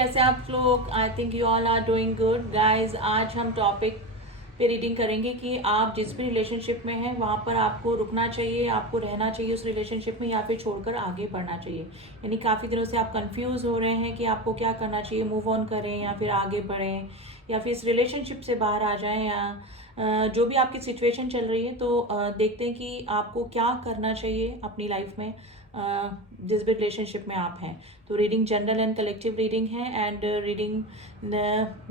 कैसे आप लोग? I think you all are doing good guys. आज हम टॉपिक पे रीडिंग करेंगे कि आप जिस भी रिलेशनशिप में हैं वहाँ पर आपको रुकना चाहिए, आपको रहना चाहिए उस रिलेशनशिप में, या फिर छोड़कर आगे बढ़ना चाहिए। यानी काफ़ी दिनों से आप कंफ्यूज हो रहे हैं कि आपको क्या करना चाहिए, मूव ऑन करें या फिर आगे बढ़ें या फिर इस रिलेशनशिप से बाहर आ जाएं, या जो भी आपकी सिचुएशन चल रही है। तो देखते हैं कि आपको क्या करना चाहिए अपनी लाइफ में जिस भी रिलेशनशिप में आप हैं। तो reading general and collective reading है। एंड रीडिंग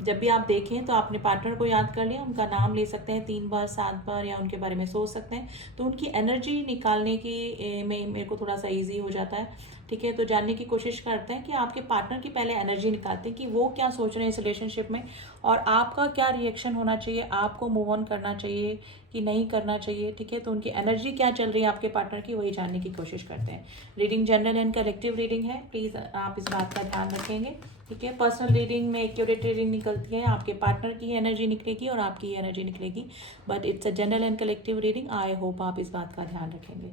जब भी आप देखें तो अपने पार्टनर को याद कर लिया, उनका नाम ले सकते हैं 3 बार 7 बार, या उनके बारे में सोच सकते हैं। तो उनकी एनर्जी निकालने की में मेरे को थोड़ा सा ईजी हो जाता है। ठीक है, तो जानने की कोशिश करते हैं कि आपके पार्टनर की पहले एनर्जी निकालते हैं कि वो क्या सोच रहे हैं इस रिलेशनशिप में, और आपका क्या रिएक्शन होना चाहिए, आपको मूव ऑन करना चाहिए कि नहीं करना चाहिए। ठीक है, तो उनकी एनर्जी क्या चल रही है आपके पार्टनर की, वही जानने की कोशिश करते हैं। Reading general and collective reading है, प्लीज़ आप इस बात का ध्यान रखेंगे। ठीक है, पर्सनल रीडिंग में एक्यूरेट रीडिंग निकलती है, आपके पार्टनर की एनर्जी निकलेगी और आपकी एनर्जी निकलेगी, but it's a general and collective reading. I hope आप इस बात का ध्यान रखेंगे।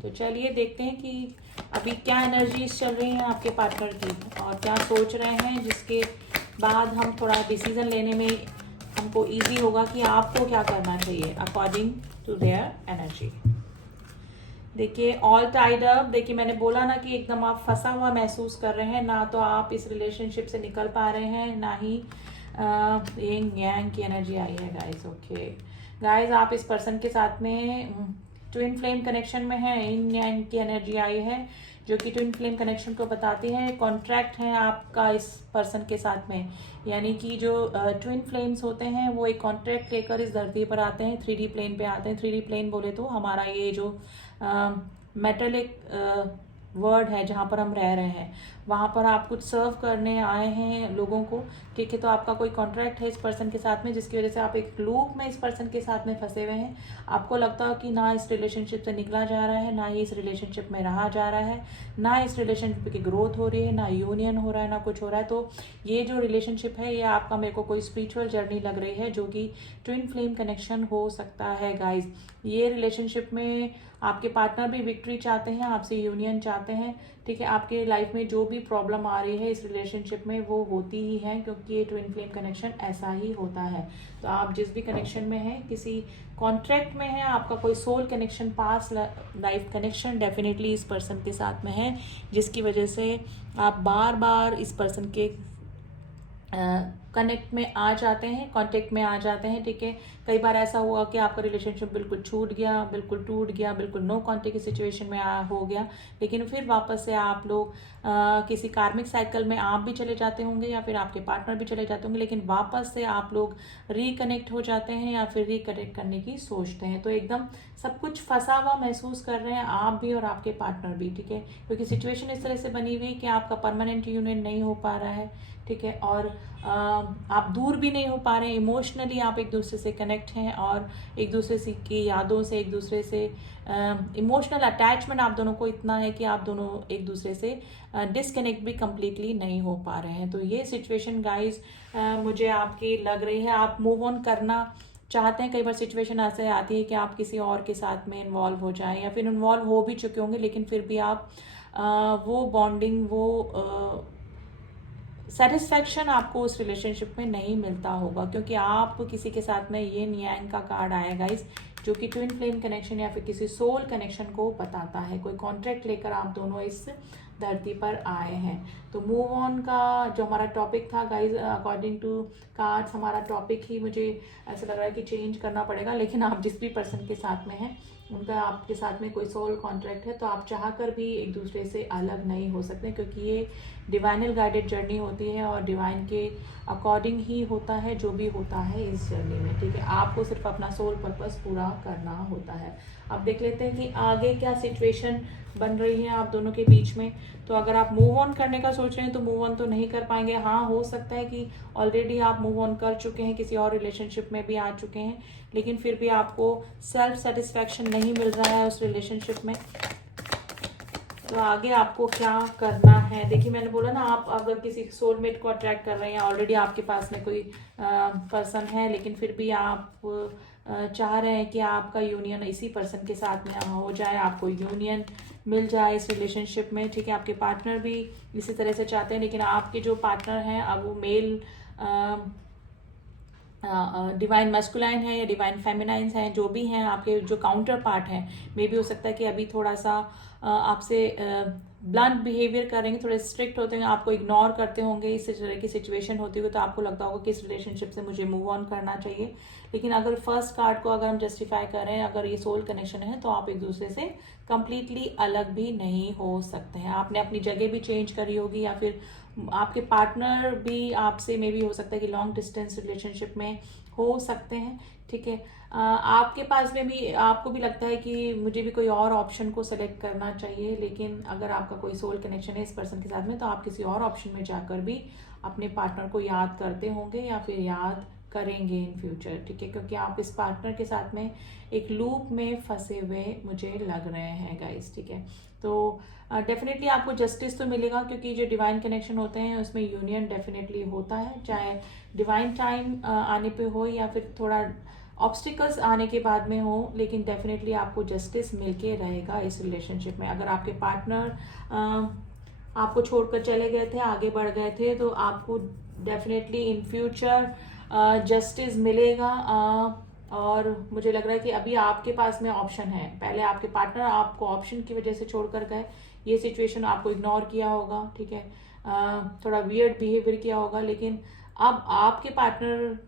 तो चलिए देखते हैं कि अभी क्या एनर्जीज चल रही हैं आपके पार्टनर की और क्या सोच रहे हैं, जिसके बाद हम थोड़ा डिसीजन लेने में हमको इजी होगा कि आपको क्या करना चाहिए अकॉर्डिंग टू देयर एनर्जी। देखिए, ऑल टाइड अप। देखिए, मैंने बोला ना कि एकदम आप फंसा हुआ महसूस कर रहे हैं, ना तो आप इस रिलेशनशिप से निकल पा रहे हैं, ना ही यिंग यांग की एनर्जी आई है गाइस। ओके गाइस, आप इस पर्सन के साथ में ट्विन फ्लेम कनेक्शन में है। यिंग यांग की एनर्जी आई है जो कि ट्विन फ्लेम कनेक्शन को बताती है। कॉन्ट्रैक्ट है आपका इस पर्सन के साथ में, यानी कि जो ट्विन फ्लेम्स होते हैं वो एक कॉन्ट्रैक्ट लेकर इस धरती पर आते हैं, 3D प्लेन पे आते हैं। 3D प्लेन बोले तो हमारा ये जो मेटलिक वर्ड है जहाँ पर हम रह रहे हैं, वहाँ पर आप कुछ सर्व करने आए हैं लोगों को। ठीक है, तो आपका कोई कॉन्ट्रैक्ट है इस पर्सन के साथ में, जिसकी वजह से आप एक लूप में इस पर्सन के साथ में फंसे हुए हैं। आपको लगता हो कि ना इस रिलेशनशिप से निकला जा रहा है, ना ही इस रिलेशनशिप में रहा जा रहा है, ना इस रिलेशनशिप की ग्रोथ हो रही है, ना यूनियन हो रहा है, ना कुछ हो रहा है। तो ये जो रिलेशनशिप है ये आपका मेरे को कोई स्पिरिचुअल जर्नी लग रही है, जो कि ट्विन फ्लेम कनेक्शन हो सकता है गाइज। ये रिलेशनशिप में आपके पार्टनर भी विक्ट्री चाहते हैं, आपसे यूनियन चाहते हैं। ठीक है, आपके लाइफ में जो भी प्रॉब्लम आ रही है इस रिलेशनशिप में वो होती ही है, क्योंकि ये ट्विन फ्लेम कनेक्शन ऐसा ही होता है। तो आप जिस भी कनेक्शन में हैं, किसी कॉन्ट्रैक्ट में है, आपका कोई सोल कनेक्शन, पास लाइफ कनेक्शन डेफिनेटली इस पर्सन के साथ में है, जिसकी वजह से आप बार बार इस पर्सन के कनेक्ट में आ जाते हैं, कांटेक्ट में आ जाते हैं। ठीक है, कई बार ऐसा हुआ कि आपका रिलेशनशिप बिल्कुल छूट गया, बिल्कुल टूट गया, बिल्कुल नो कांटेक्ट की सिचुएशन में हो गया, लेकिन फिर वापस से आप लोग किसी कार्मिक साइकिल में आप भी चले जाते होंगे या फिर आपके पार्टनर भी चले जाते होंगे, लेकिन वापस से आप लोग रिकनेक्ट हो जाते हैं या फिर रिकनेक्ट करने की सोचते हैं। तो एकदम सब कुछ फंसा हुआ महसूस कर रहे हैं आप भी और आपके पार्टनर भी। ठीक है, क्योंकि सिचुएशन इस तरह से बनी हुई कि आपका परमानेंट यूनियन नहीं हो पा रहा है। ठीक है, और आप दूर भी नहीं हो पा रहे हैं, इमोशनली आप एक दूसरे से कनेक्ट हैं और एक दूसरे से की यादों से, एक दूसरे से इमोशनल अटैचमेंट आप दोनों को इतना है कि आप दोनों एक दूसरे से डिसकनेक्ट भी कंप्लीटली नहीं हो पा रहे हैं। तो ये सिचुएशन गाइस मुझे आपकी लग रही है, आप मूव ऑन करना चाहते हैं। कई बार सिचुएशन ऐसे आती है कि आप किसी और के साथ में इन्वॉल्व हो जाएं, या फिर इन्वॉल्व हो भी चुके होंगे, लेकिन फिर भी आप वो बॉन्डिंग, वो सेटिस्फैक्शन आपको उस रिलेशनशिप में नहीं मिलता होगा, क्योंकि आप किसी के साथ में ये न्यांग का कार्ड आया गाइस, जो कि ट्विन फ्लेम कनेक्शन या फिर किसी सोल कनेक्शन को बताता है। कोई कॉन्ट्रैक्ट लेकर आप दोनों इस धरती पर आए हैं। तो मूव ऑन का जो हमारा टॉपिक था गाइज, अकॉर्डिंग टू कार्ड्स हमारा टॉपिक ही मुझे ऐसा लग रहा है कि चेंज करना पड़ेगा। लेकिन आप जिस भी पर्सन के साथ में हैं, उनका आपके साथ में कोई सोल कॉन्ट्रैक्ट है, तो आप चाह कर भी एक दूसरे से अलग नहीं हो सकते, क्योंकि ये डिवाइनल गाइडेड जर्नी होती है और डिवाइन के अकॉर्डिंग ही होता है जो भी होता है इस जर्नी में। ठीक है, आपको सिर्फ अपना सोल पर्पस पूरा करना होता है। अब देख लेते हैं कि आगे क्या सिचुएशन बन रही है आप दोनों के बीच में। तो अगर आप मूव ऑन करने का सोच रहे हैं तो मूव ऑन तो नहीं कर पाएंगे। हाँ, हो सकता है कि ऑलरेडी आप मूव ऑन कर चुके हैं, किसी और रिलेशनशिप में भी आ चुके हैं, लेकिन फिर भी आपको सेल्फ सेटिस्फैक्शन नहीं मिल रहा है उस रिलेशनशिप में। तो आगे आपको क्या करना है? देखिए, मैंने बोला ना, आप अगर किसी सोलमेट को अट्रैक्ट कर रहे हैं, ऑलरेडी आपके पास में कोई पर्सन है, लेकिन फिर भी आप चाह रहे हैं कि आपका यूनियन इसी पर्सन के साथ में हो जाए, आपको यूनियन मिल जाए इस रिलेशनशिप में, ठीक है। आपके पार्टनर भी इसी तरह से चाहते हैं, लेकिन आपके जो पार्टनर हैं अब वो मेल डिवाइन मैस्कुलाइन है या डिवाइन फेमिनाइंस हैं, जो भी हैं आपके जो काउंटर पार्ट हैं, मे भी हो सकता है कि अभी थोड़ा सा आपसे ब्लंट बिहेवियर करेंगे, थोड़े स्ट्रिक्ट होते हैं, आपको इग्नोर करते होंगे, इस तरह की सिचुएशन होती हुई, तो आपको लगता होगा कि इस रिलेशनशिप से मुझे मूव ऑन करना चाहिए। लेकिन अगर फर्स्ट कार्ड को अगर हम जस्टिफाई करें, अगर ये सोल कनेक्शन है, तो आप एक दूसरे से कंप्लीटली अलग भी नहीं हो सकते हैं। आपने अपनी जगह भी चेंज करी होगी, या फिर आपके पार्टनर भी आपसे मे भी हो सकता है कि लॉन्ग डिस्टेंस रिलेशनशिप में हो सकते हैं, ठीक है। आपके पास में भी आपको भी लगता है कि मुझे भी कोई और ऑप्शन को सेलेक्ट करना चाहिए, लेकिन अगर आपका कोई सोल कनेक्शन है इस पर्सन के साथ में, तो आप किसी और ऑप्शन में जाकर भी अपने पार्टनर को याद करते होंगे या फिर याद करेंगे इन फ्यूचर, ठीक है, क्योंकि आप इस पार्टनर के साथ में एक लूप में फंसे हुए मुझे लग रहे हैं गाइस, ठीक है। तो डेफिनेटली आपको जस्टिस तो मिलेगा, क्योंकि जो डिवाइन कनेक्शन होते हैं उसमें यूनियन डेफिनेटली होता है, चाहे डिवाइन टाइम आने पे हो या फिर थोड़ा ऑब्स्टिकल्स आने के बाद में हो, लेकिन डेफिनेटली आपको जस्टिस मिलके रहेगा इस रिलेशनशिप में। अगर आपके पार्टनर आपको छोड़कर चले गए थे, आगे बढ़ गए थे, तो आपको डेफिनेटली इन फ्यूचर जस्टिस मिलेगा। और मुझे लग रहा है कि अभी आपके पास में ऑप्शन है। पहले आपके पार्टनर आपको ऑप्शन की वजह से छोड़कर गए, ये सिचुएशन आपको इग्नोर किया होगा, ठीक है, थोड़ा वियर्ड बिहेवियर किया होगा, लेकिन अब आपके पार्टनर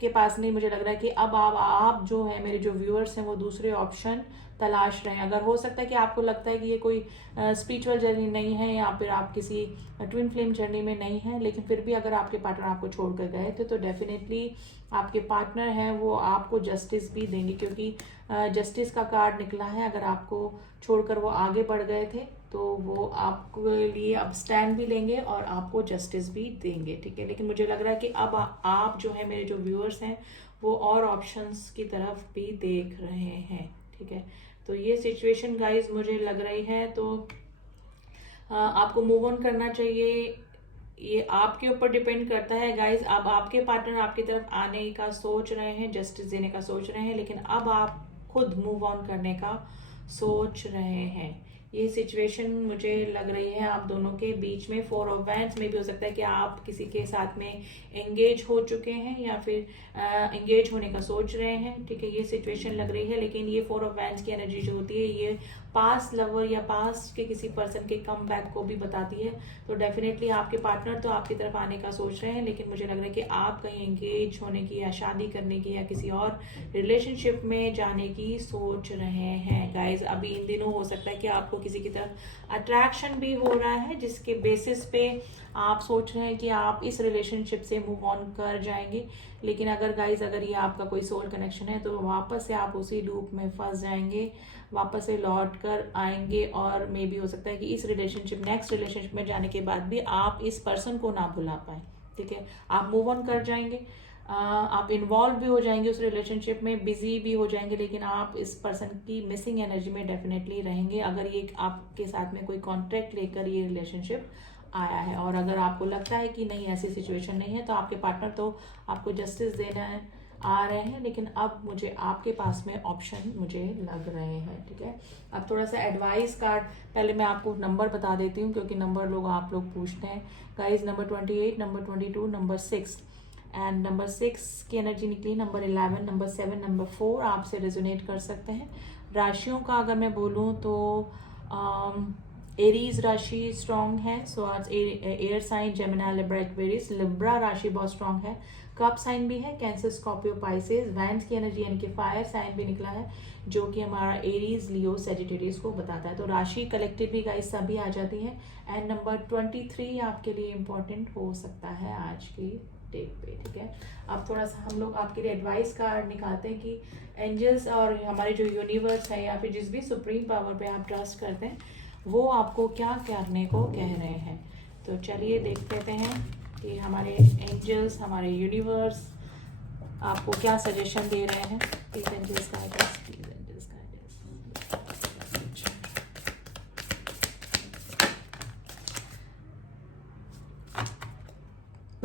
के पास नहीं, मुझे लग रहा है कि अब आप जो है, मेरे जो व्यूअर्स हैं, वो दूसरे ऑप्शन तलाश रहे हैं। अगर हो सकता है कि आपको लगता है कि ये कोई स्पिरिचुअल जर्नी नहीं है, या फिर आप किसी ट्विन फ्लेम जर्नी में नहीं है, लेकिन फिर भी अगर आपके पार्टनर आपको छोड़कर गए थे, तो डेफिनेटली आपके पार्टनर हैं वो आपको जस्टिस भी देंगे, क्योंकि जस्टिस का कार्ड निकला है। अगर आपको छोड़कर वो आगे बढ़ गए थे, तो वो आपके लिए अब स्टैंड भी लेंगे और आपको जस्टिस भी देंगे, ठीक है। लेकिन मुझे लग रहा है कि अब आप जो है, मेरे जो व्यूअर्स हैं, वो और ऑप्शंस की तरफ भी देख रहे हैं, ठीक है। तो ये सिचुएशन गाइज मुझे लग रही है, तो आपको मूव ऑन करना चाहिए। ये आपके ऊपर डिपेंड करता है गाइज। अब आपके पार्टनर आपकी तरफ आने का सोच रहे हैं, जस्टिस देने का सोच रहे हैं, लेकिन अब आप खुद मूव ऑन करने का सोच रहे हैं। ये सिचुएशन मुझे लग रही है आप दोनों के बीच में। 4 ऑफ वैंड्स में भी हो सकता है कि आप किसी के साथ में एंगेज हो चुके हैं या फिर एंगेज होने का सोच रहे हैं, ठीक है, ये सिचुएशन लग रही है। लेकिन ये 4 ऑफ वैंड्स की एनर्जी जो होती है, ये पास्ट लवर या पास्ट के किसी पर्सन के कम बैक को भी बताती है। तो डेफिनेटली आपके पार्टनर तो आपकी तरफ आने का सोच रहे हैं, लेकिन मुझे लग रहा है कि आप कहीं एंगेज होने की या शादी करने की या किसी और रिलेशनशिप में जाने की सोच रहे हैं गाइज। अभी इन दिनों हो सकता है कि आपको किसी की तरफ अट्रैक्शन भी हो रहा है, जिसके बेसिस पे आप सोच रहे हैं कि आप इस रिलेशनशिप से मूव ऑन कर जाएंगे। लेकिन अगर गाइज अगर ये आपका कोई सोल कनेक्शन है, तो वापस से आप उसी लूप में फंस जाएंगे, वापस से लौट कर आएंगे, और मे भी हो सकता है कि इस रिलेशनशिप नेक्स्ट रिलेशनशिप में जाने के बाद भी आप इस पर्सन को ना भुला पाए, ठीक है। आप मूव ऑन कर जाएंगे, आप इन्वॉल्व भी हो जाएंगे उस रिलेशनशिप में, बिजी भी हो जाएंगे, लेकिन आप इस पर्सन की मिसिंग एनर्जी में डेफिनेटली रहेंगे, अगर ये आपके साथ में कोई कॉन्ट्रैक्ट लेकर ये रिलेशनशिप आया है। और अगर आपको लगता है कि नहीं, ऐसी सिचुएशन नहीं है, तो आपके पार्टनर तो आपको जस्टिस देना है आ रहे हैं, लेकिन अब मुझे आपके पास में ऑप्शन मुझे लग रहे हैं, ठीक है। अब थोड़ा सा एडवाइस कार्ड, पहले मैं आपको नंबर बता देती हूँ, क्योंकि नंबर आप लोग पूछते हैं guys. Number 28, number 22, number 6 and number 6 की एनर्जी निकली, नंबर 11, नंबर 7, नंबर 4 आपसे रेजोनेट कर सकते हैं। राशियों का अगर मैं बोलूँ तो एरीज राशि स्ट्रांग है, सो आज air sign, Gemini, Libra, Aquarius. Libra राशि बहुत स्ट्रांग है। कप साइन भी है, कैंसर, स्कॉर्पियो, पाइसेस। वैंस की एनर्जी यानी कि फायर साइन भी निकला है, जो कि हमारा एरीज, लियो, सेजिटेरियस को बताता है। तो राशि कलेक्टिव भी गाइस सभी आ जाती है। एंड नंबर 23 आपके लिए इंपॉर्टेंट हो सकता है आज की डेट पे, ठीक है। अब थोड़ा सा हम लोग आपके लिए एडवाइस कार्ड निकालते हैं कि एंजल्स और हमारे जो यूनिवर्स है, या फिर जिस भी सुप्रीम पावर पे आप ट्रस्ट करते हैं, वो आपको क्या करने को कह रहे हैं। तो चलिए देख लेते हैं कि हमारे एंजल्स, हमारे यूनिवर्स आपको क्या सजेशन दे रहे हैं। Please angels guidance, please angels guidance.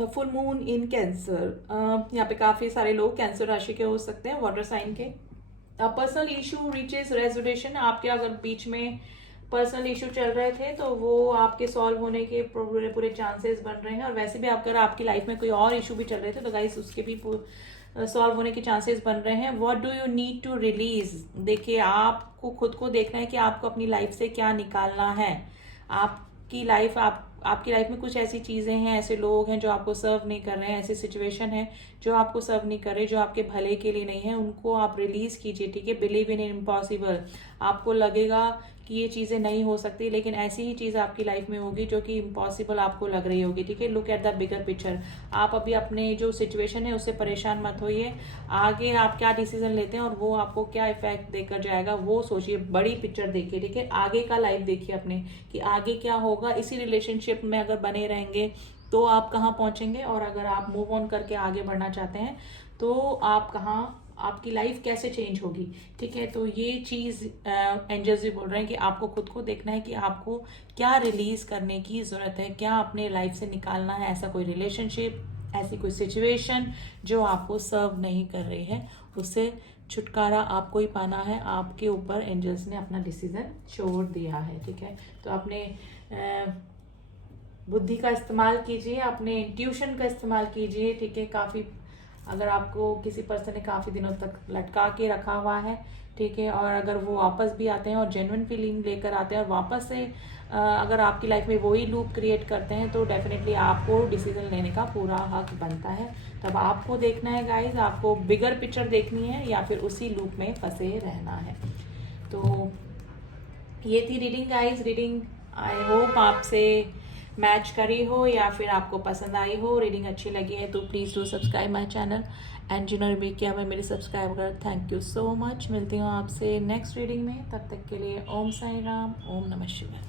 The full moon in cancer, यहाँ पे काफ़ी सारे लोग कैंसर राशि के हो सकते हैं, वाटर साइन के। पर्सनल इशू रीचेस रेजोल्यूशन, आपके अगर बीच में पर्सनल इशू चल रहे थे तो वो आपके सॉल्व होने के पूरे पूरे चांसेस बन रहे हैं। और वैसे भी अगर आपकी लाइफ में कोई और इशू भी चल रहे थे तो गाइस उसके भी सॉल्व होने के चांसेस बन रहे हैं। What do you need to release, देखिए आपको खुद को देखना है कि आपको अपनी लाइफ से क्या निकालना है। आपकी लाइफ में कुछ ऐसी चीजें हैं, ऐसे लोग हैं जो आपको सर्व नहीं कर रहे हैं, ऐसी सिचुएशन है जो आपको सर्व नहीं कर रहे, जो आपके भले के लिए नहीं है, उनको आप रिलीज कीजिए। ठीक है, बिलीव इन इम्पॉसिबल। आपको लगेगा कि ये चीजें नहीं हो सकती, लेकिन ऐसी ही चीज आपकी लाइफ में होगी जो कि इम्पॉसिबल आपको लग रही होगी। ठीक है, look at the bigger picture. आप अभी अपने जो सिचुएशन है उससे परेशान मत होइए, आगे आप क्या डिसीजन लेते हैं और वो आपको क्या इफेक्ट देकर जाएगा वो सोचिए, बड़ी पिक्चर देखिए। ठीक है, आगे का लाइफ देखिए अपने कि आगे क्या होगा। इसी रिलेशनशिप में अगर बने रहेंगे तो आप कहाँ पहुंचेंगे, और अगर आप मूव ऑन करके आगे बढ़ना चाहते हैं तो आप कहाँ, आपकी लाइफ कैसे चेंज होगी। ठीक है, तो ये चीज एंजल्स भी बोल रहे हैं कि आपको खुद को देखना है कि आपको क्या रिलीज करने की जरूरत है, क्या अपने लाइफ से निकालना है, ऐसा कोई रिलेशनशिप, ऐसी कोई सिचुएशन जो आपको सर्व नहीं कर रही है, उससे छुटकारा आपको ही पाना है। आपके ऊपर एंजल्स ने अपना डिसीजन छोड़ दिया है। ठीक है, तो अपने बुद्धि का इस्तेमाल कीजिए, अपने इंट्यूशन का इस्तेमाल कीजिए। ठीक है, काफ़ी अगर आपको किसी पर्सन ने काफ़ी दिनों तक लटका के रखा हुआ है, ठीक है, और अगर वो वापस भी आते हैं और जेन्युइन फीलिंग लेकर आते हैं और वापस से अगर आपकी लाइफ में वही लूप क्रिएट करते हैं तो डेफिनेटली आपको डिसीजन लेने का पूरा हक बनता है। तब आपको देखना है गाइज, आपको बिगर पिक्चर देखनी है या फिर उसी लूप में फंसे रहना है। तो ये थी reading guys. Reading I hope आपसे मैच करी हो या फिर आपको पसंद आई हो, रीडिंग अच्छी लगी है तो please do subscribe my channel. And जिन्होंने भी किया मैं मेरे subscriber, thank you so much. मिलती हूँ आपसे नेक्स्ट रीडिंग में, तब तक के लिए ओम साई राम, ओम नमः शिवाय।